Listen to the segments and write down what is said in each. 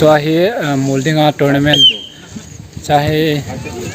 तो है moulding tournament चाहे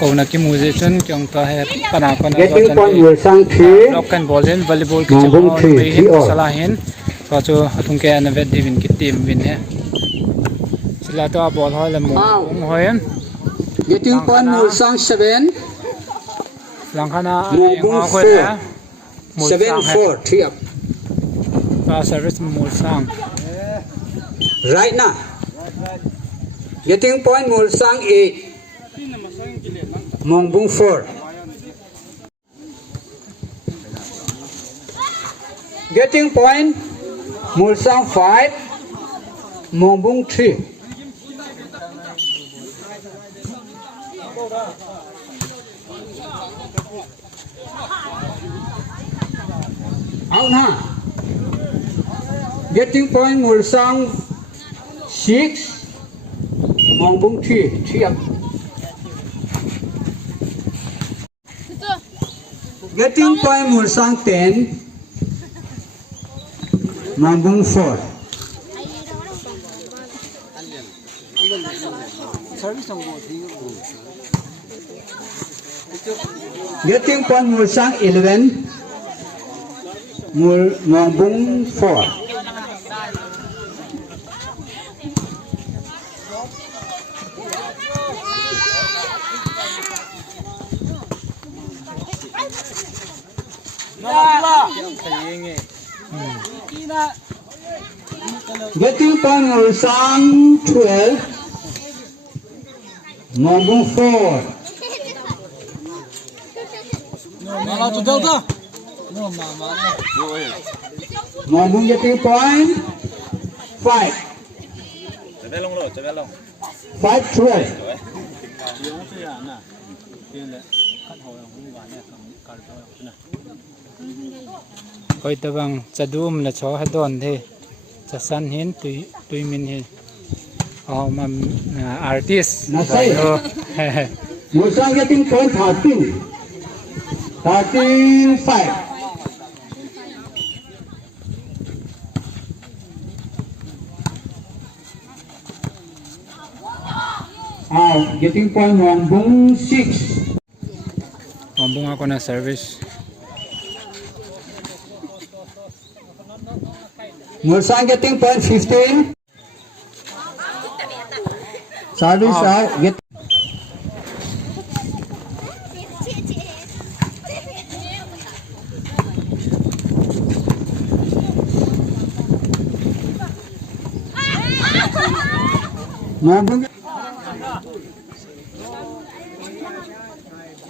कौन की मुझे चुन क्यों तो है पना पना लोकल बॉल है वॉलीबॉल की जगह सलाह है तो जो तुम के नवेद दिविन की टीम विन है सिला तो बॉल हो लम्बो होय getting point mulsang 7 langkana mulsang 7-4 3 up service mulsang right now getting point mulsang 8 mongbung 4 getting point mulsang 5 mongbung 3 out na getting point mulsang 6 mongbung 3 up getting point mulsang 10 mongbung 4 getting point mulsang 11 mongbung 4 getting point mulsang 12 mongbung 4 mongbung getting point 5 5-12 कोई तबंग चदूम ल छो है दोन थे चसन हिन तुई मिन हिन और मम artist mulsang getting point 13-5 getting point mongbung 6 mongbung ako na service mulsang getting point 15 service get mongbung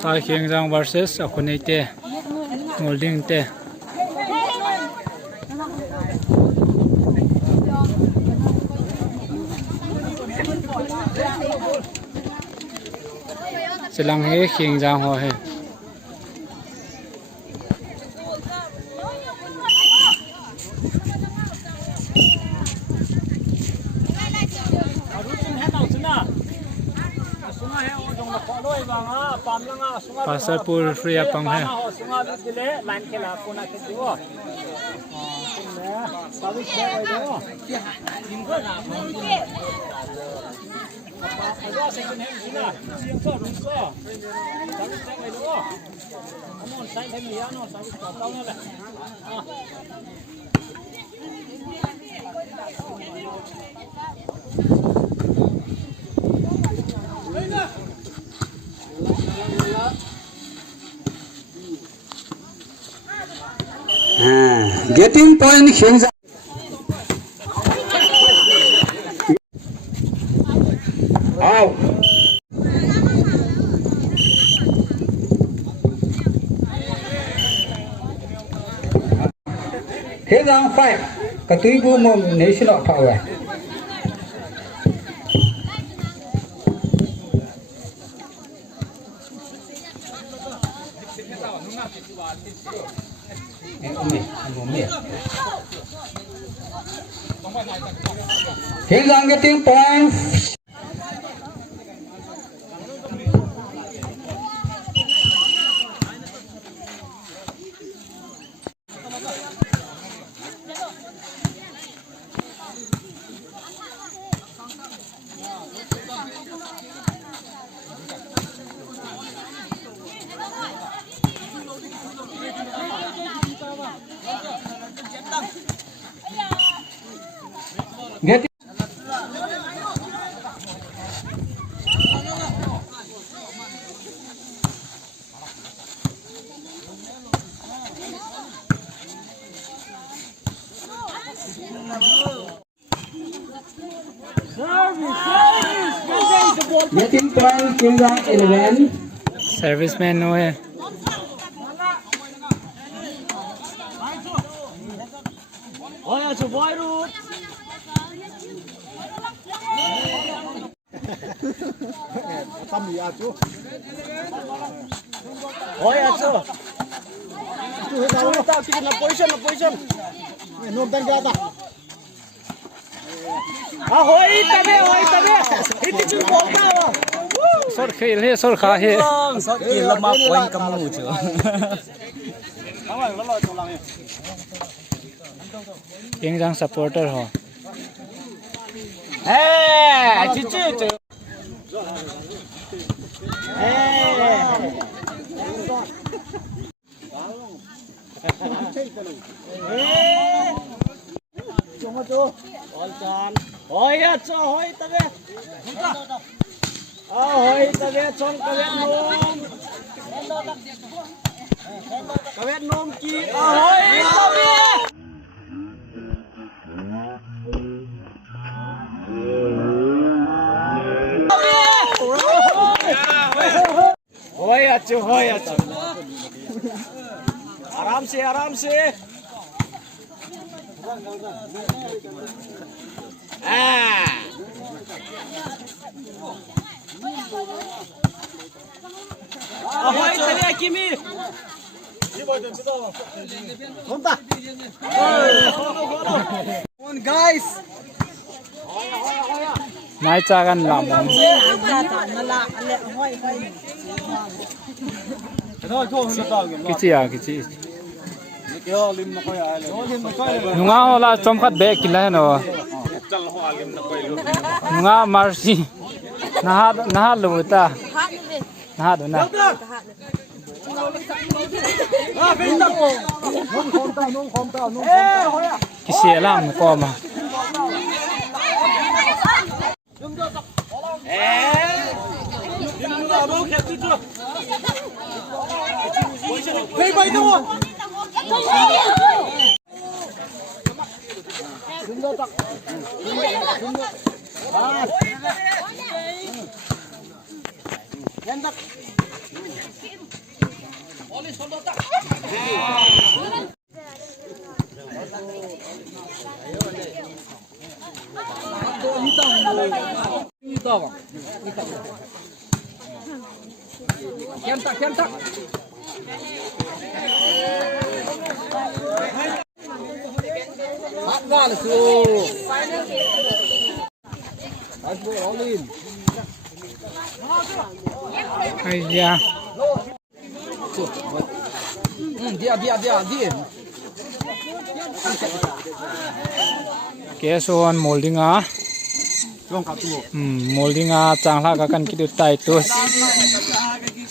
Tai Khieng Giang versus Akhunei Te Molding Te Silang he Khieng Giang ho he Pasarpur free apang hai getting point Khieng out Khieng Giang 5 Katui bu mom national power Khieng Giang getting point Get Getting point Kinzang 11. Serviceman नो है sir खेल है sir खा है Kinzang supporter हो आराम से ahoy tare kimi on guys nai chagan lam kichi ya kichi nunga hola chomkhat be kila no nunga marsi na luta na do na kisi alam ko ma Kentak. Hot su. All in. Aiya Dia. keson molding a molding a changla ka kan kidu tai to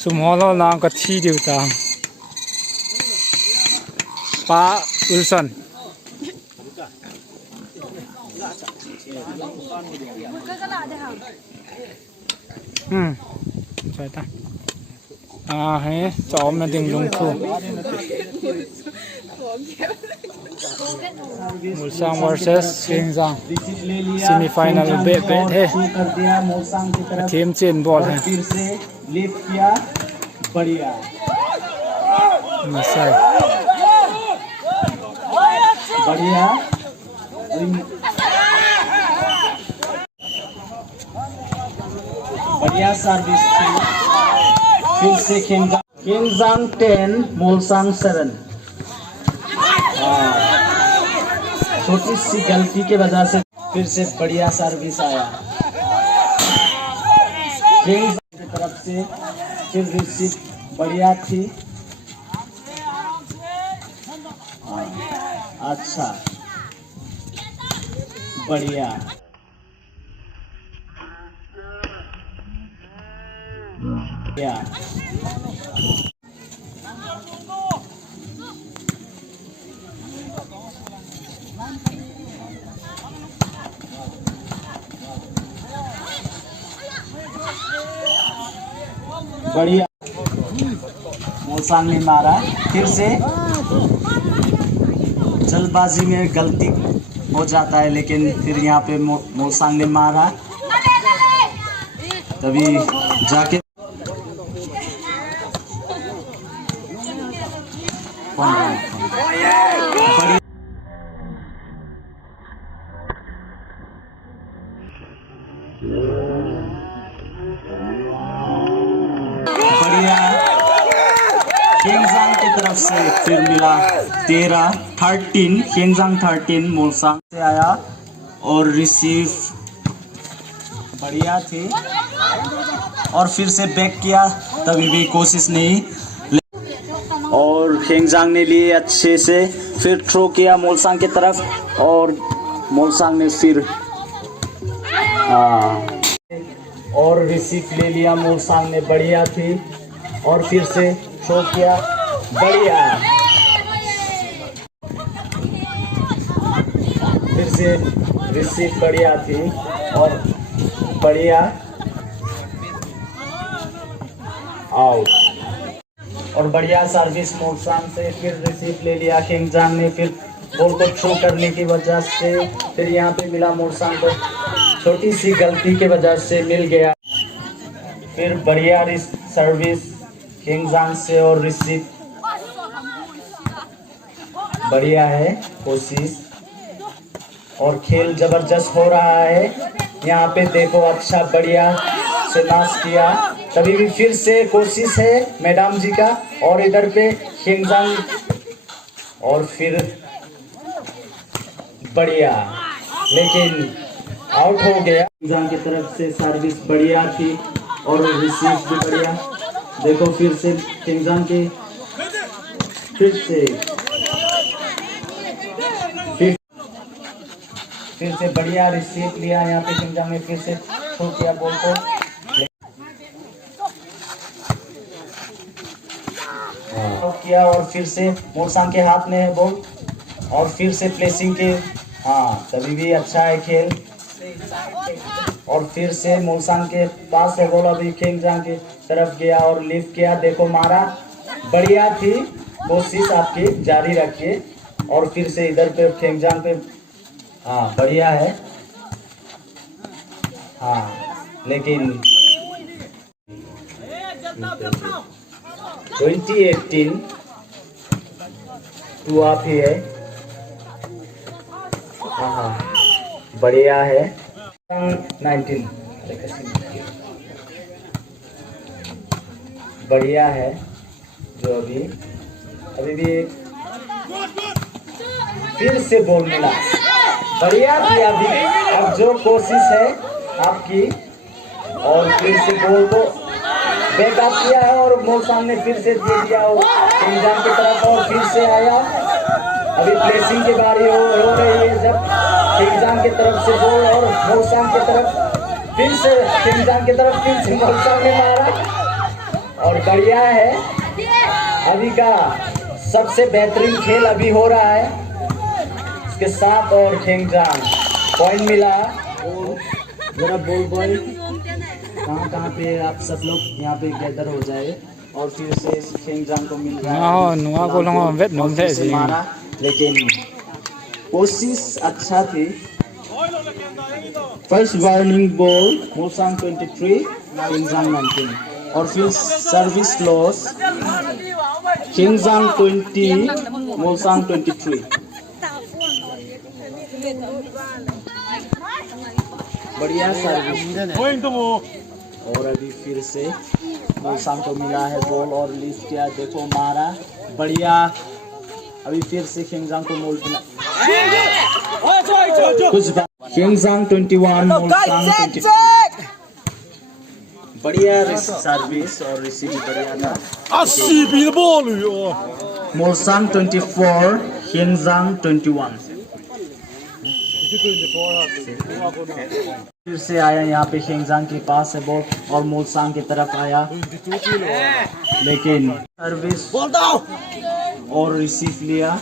sumholo na ka thi diu ta pa Wilson phải ta hay chóm là tiếng lung thu Mulsang versus Kinzang semi-final bet है team chen ball है Masai बढ़िया service थी फिर से किंगजांग 10 मोलसांग 7 छोटी सी गलती के वजह से फिर से बढ़िया सर्विस आया किंगजांग की तरफ से फिर रिसीव बढ़िया थी अच्छा बढ़िया बढ़िया मोलसांग ने मारा, फिर से जल्दबाजी में गलती हो जाता है, लेकिन फिर यहाँ पे मोलसांग ने मारा, तभी जाके बढ़िया खेंगजांग की तरफ से फिर मिला 13 खेंगजांग 13 मोलसांग से आया और रिसीव बढ़िया थी और फिर से बैक किया, तभी भी कोशिश नहीं और खेंगजांग ने लिए अच्छे से, फिर थ्रो किया मोलसांग की तरफ और मोलसांग ने फिर और रिसीव ले लिया मोलसांग ने, बढ़िया थी और फिर से थ्रो किया, बढ़िया फिर से रिसीव बढ़िया थी और बढ़िया आउट और बढ़िया सर्विस मोलसांग से, फिर रिसीव ले लिया खेंगजांग ने, फिर बॉल को थ्रो करने की वजह से फिर यहाँ पे मिला मोलसांग को, छोटी सी गलती की वजह से मिल गया, फिर बढ़िया सर्विस खेंगजांग से और रिसीव बढ़िया है कोशिश और खेल जबरदस्त हो रहा है यहाँ पे, देखो अच्छा बढ़िया से नाश किया, तभी भी फिर से कोशिश है मैडम जी का और इधर पे खेंगजांग और फिर बढ़िया, लेकिन आउट हो गया। खेंगजांग की तरफ से सर्विस बढ़िया थी और रिसीव भी बढ़िया, देखो फिर से खेंगजांग के फिर से बढ़िया रिसीव लिया यहाँ पे खेंगजांग ने, फिर से थ्रो किया बॉल को किया और फिर से मोलसांग के हाथ में है बॉल और फिर से प्लेसिंग के, हाँ तभी भी अच्छा है खेल और फिर से मोलसांग के पास है बॉल, अभी खेंगजांग की तरफ गया और लिफ्ट किया, देखो मारा, बढ़िया थी कोशिश आपकी जारी रखिए और फिर से इधर पे खेंगजांग पे, हाँ बढ़िया है, हाँ लेकिन 2018 टू आप ही है, हाँ बढ़िया है 19 बढ़िया है, जो अभी भी फिर से बॉल मिला, बढ़िया थी अभी, अब जो कोशिश है आपकी और फिर से बॉल को बैकअप किया है और मोलसांग ने फिर से दे दिया खेंगजांग की तरफ और फिर से आया, अभी प्लेसिंग की बारी हो रही है, जब खेंगजांग की तरफ से बॉल और मोलसांग की तरफ फिर से खेंगजांग की तरफ फिर से मोलसांग ने मारा और बढ़िया है, अभी का सबसे बेहतरीन खेल अभी हो रहा है इसके साथ और खेंगजांग पॉइंट मिला। जरा बॉल बॉय कहाँ पे आप सब लोग यहाँ पे गैदर हो जाए और फिर से खेंगजांग को मिल रहा है, मारा लेकिन कोशिश अच्छा थी, फर्स्ट वार्निंग बॉल मोलसांग 23 खेंगजांग 19 और फिर सर्विस लॉस खेंगजांग 20 मोलसांग 23, बढ़िया सर्विस और अभी फिर से मोलसांग को मिला है बॉल और लिफ्ट किया, देखो मारा, बढ़िया, अभी फिर से खेंगजांग को मोल मिला, कुछ खेंगजांग 21 मोलसांग 23, बढ़िया सर्विस और रिसीव बढ़िया था, मोलसांग 24 खेंगजांग 21, फिर से आया यहाँ पे खेंगजांग के पास है बॉल और मोलसांग की तरफ आया, लेकिन सर्विस और रिसीव लिया,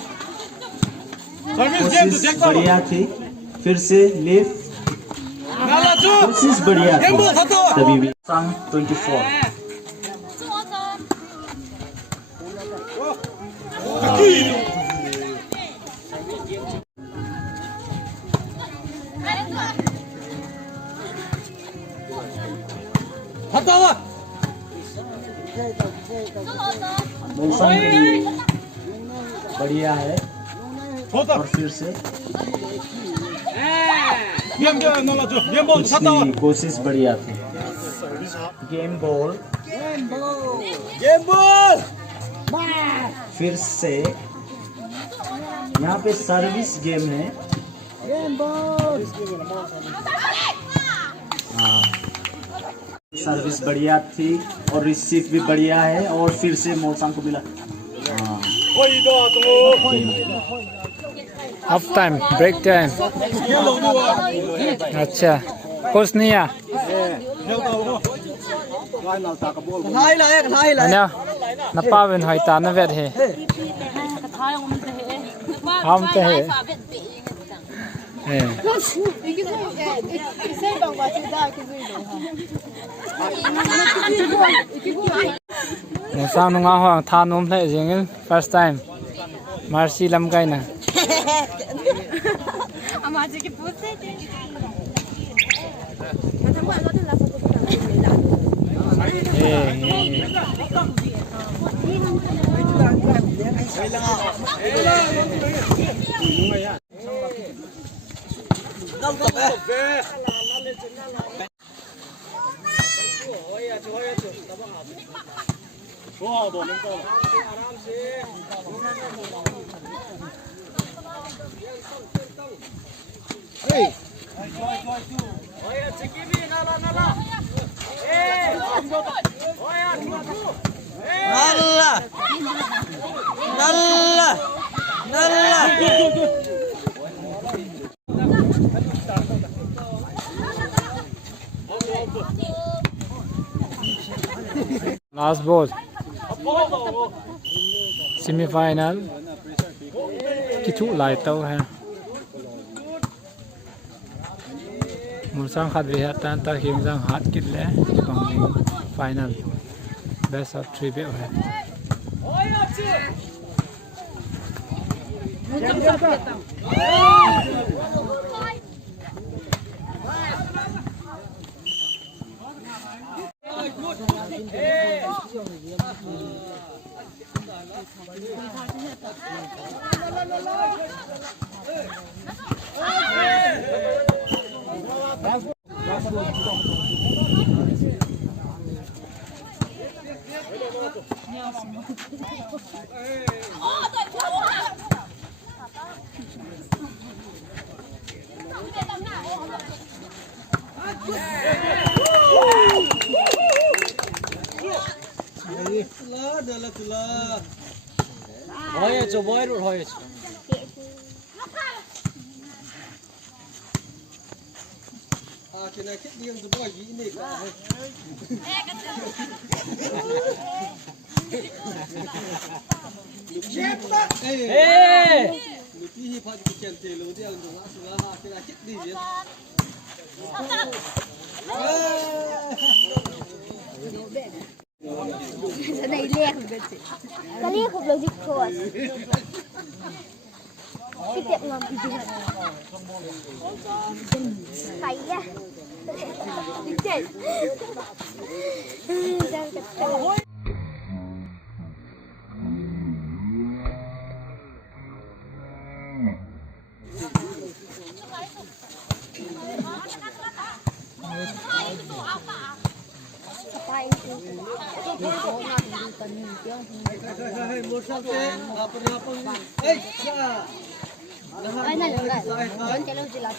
कोशिश बढ़िया थी, फिर से लिफ्ट, कोशिश बढ़िया थी, तभी भी मोलसांग 24 मोलसांग के लिए बढ़िया है और फिर से इसकी कोशिश बढ़िया थी। गेम बॉल फिर से यहाँ पे सर्विस गेम है। हाँ, सर्विस बढ़िया थी और रिसीव भी बढ़िया है और फिर से मोलसांग को मिला। हाँ, हाफ टाइम, ब्रेक टाइम। अच्छा, कोच नहीं आ anh nó bao bên hỏi ta nó về thế không thế sao nó ngon hoàng than ôm lại gì first time Marcy làm cái nè Last ball, semi-final, किचु light है मुल्सांग खाद बिहार तान तक हिंजांग हाथ किले फाइनल बेस्ट ऑफ 3 पे है Hoyacho boy rồi hoyacho. Cái này kết điên rồi boy gì này cả. Ê. Lúc đi phải cái chân tê lối đi ăn đồ ăn sủa ha cái này kết đi vậy. Sa nailehan gud. Kali ko logic ko. Sikit ngam video. Kaya. Sikit. Jangan ketawa. Ay, nalanggan. Doon ka lang sila.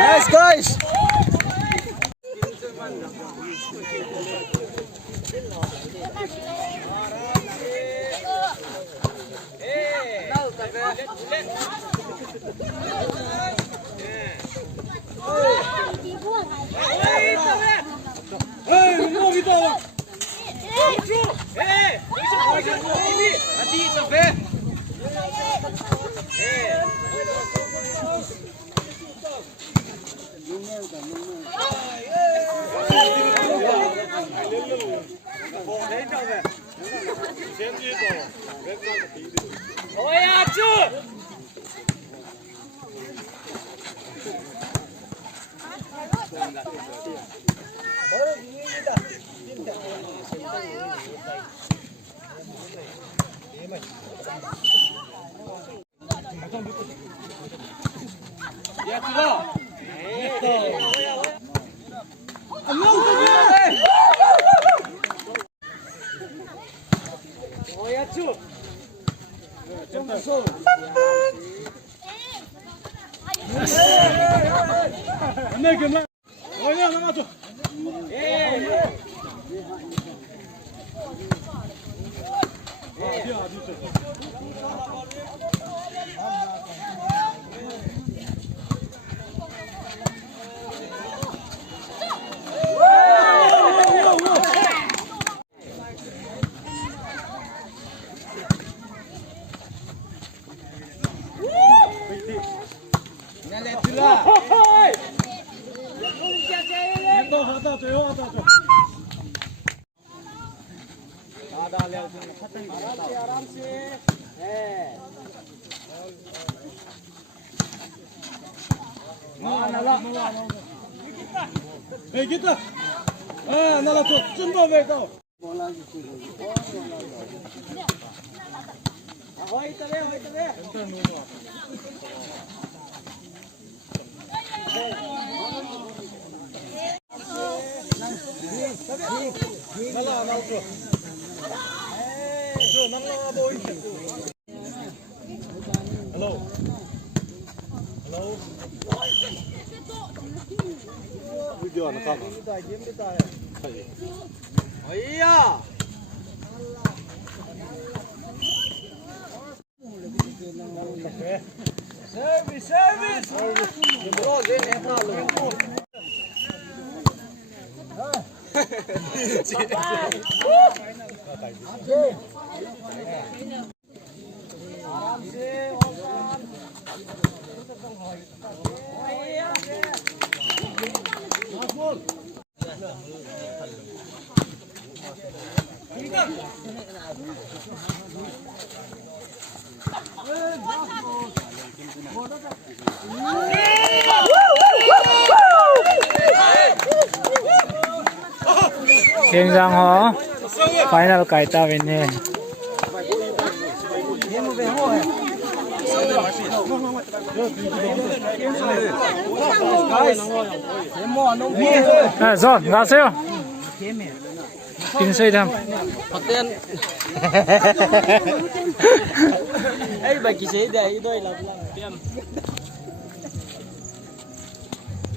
Nice guys. Kieng Giang Ho final kaita win he. Rồi, 가세요. 빈소이 담. Hotel. Ấy bà kỳ sĩ đây tôi là tiêm.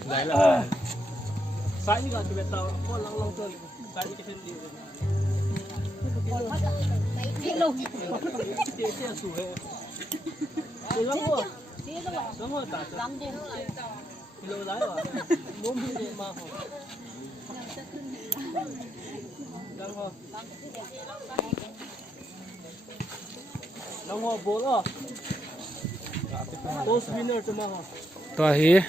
Đấy là sai như là cái tàu con long long chơi sai cái thân đi. Chị sẽ sủ hệ. Từ lắm rồi. Đúng rồi tả. Kilo lái rồi. 4 kg mà hổ. Đang hổ. Đang hổ 4 rồi. Post winner to mà hổ. To hi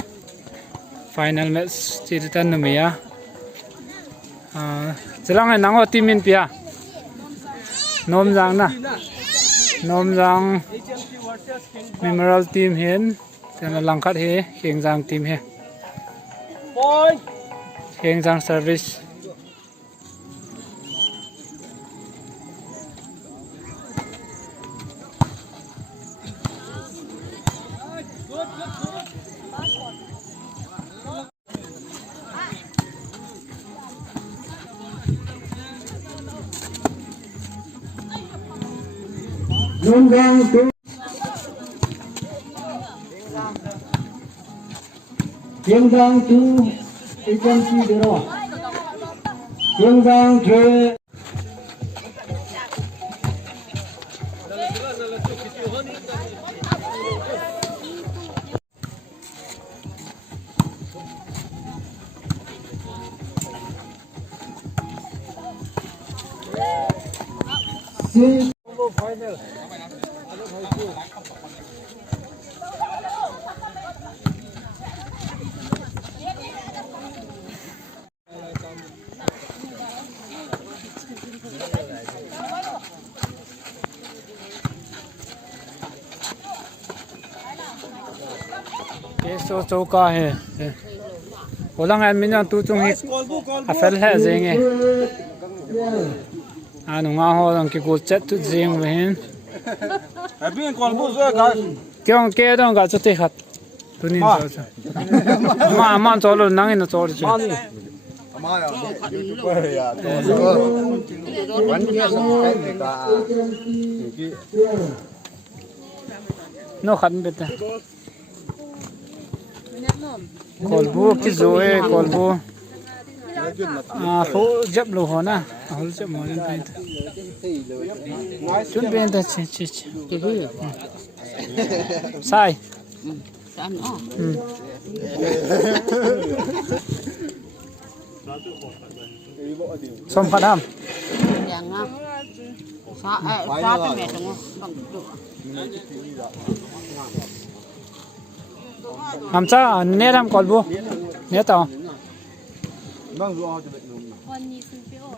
final match chi tan no mia. Jelang hai nang ho team in pia. Nom jang na. Nom jang memorial team hin. Tena langkhat he Kieng Giang team he. Point. Kieng Giang service. Kieng Giang to agency dero. Kieng Giang ke ये सो चौका है बोला है मिना तू चुंग ही अफल है जेंगे नुंगा हो उनके गोचत तू जेंग बहन क्यों के दो गा चुते खत तू नहीं मा चलो नंगे न चोर जी नो खन बेटा कोलबू की जोए कोलबू हो जब लो हो ना हो जब मौजूद पे चुन पे तो ची साई सोम खदाम Yang ah. Sa cái mẹ tông हम चा नेट हम कोलबू नेट तो